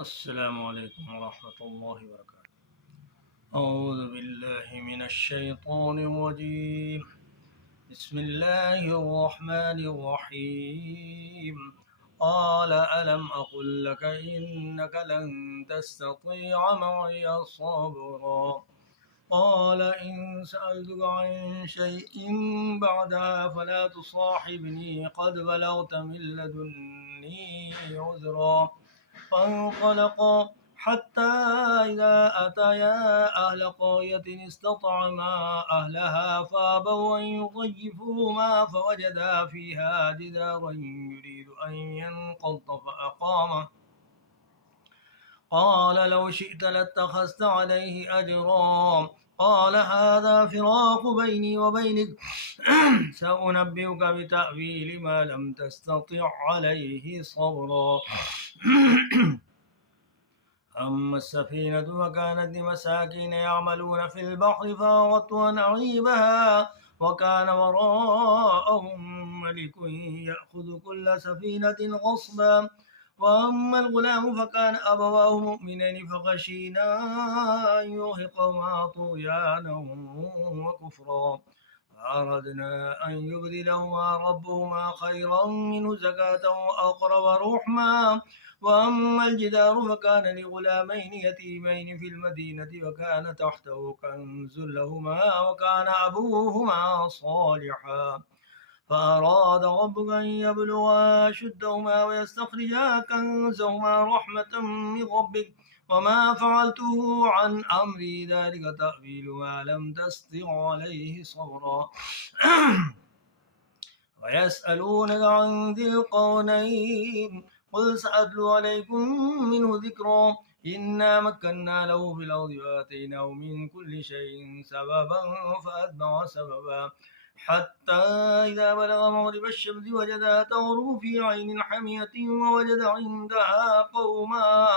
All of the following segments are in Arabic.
السلام عليكم ورحمة الله وبركاته. أعوذ بالله من الشيطان الرجيم. بسم الله الرحمن الرحيم. قال ألم أقل لك إنك لن تستطيع معي صبرا. قال إن سألتك عن شيء بعدها فلا تصاحبني قد بلغت من لدني عذرا. فانطلقا حتى إذا أتيا أهل قرية استطعما أهلها فأبوا أن يضيفوهما فوجدا فيها جدارا يريد أن ينقض فأقامه. قال لو شئت لاتخذت عليه أجرا. قال هذا فراق بيني وبينك سأنبئك بتأويل ما لم تستطع عليه صبرا. أما السفينة فكانت لمساكين يعملون في البحر فأردت أن أعيبها وكان وراءهم ملك يأخذ كل سفينة غصبا. وأما الغلام فكان أبواه مؤمنين فخشينا أن يرهقهما طغيانا وكفرا. فأردنا أن يبدلهما ربهما خيرا منه زكاة وأقرب رحما. وأما الجدار فكان لغلامين يتيمين في المدينة وكان تحته كنز لهما وكان أبوهما صالحا. فأراد ربك أن يبلغا أشدهما ويستخرجا كنزهما رحمة من ربك وما فعلته عن أمري ذلك تأويل ما لم تستطع عليه صبرا. ويسألونك عن ذي القرنين قل سأتلو عليكم منه ذكرا. إنا مكنا له في الأرض وآتيناه من كل شيء سببا فأتبع سببا حتى إذا بلغ مغرب الشمس وجدها تغرب في عين حمية ووجد عندها قوما.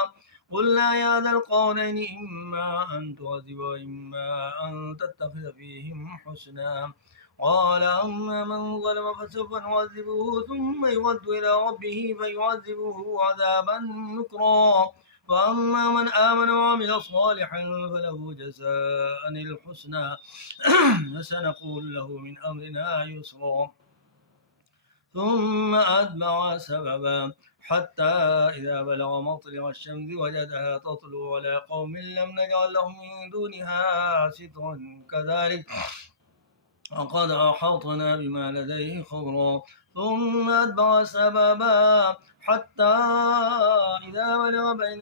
قلنا يا ذا القرنين إما أن تعذب وإما أن تتخذ فيهم حسنا. قال أما من ظلم فسوف نعذبه ثم يرد إلى ربه فيعذبه عذابا نكرا. وأما من آمن وعمل صالحا فله جزاء الحسنى وسنقول له من أمرنا يسرا. ثم أتبع سببا حتى إذا بلغ مطلع الشمس وجدها تطلع على قوم لم نجعل لهم من دونها سترا كذلك وقد أحاطنا بما لديه خبرا. ثم أتبع سببا حتى إذا بلغ بين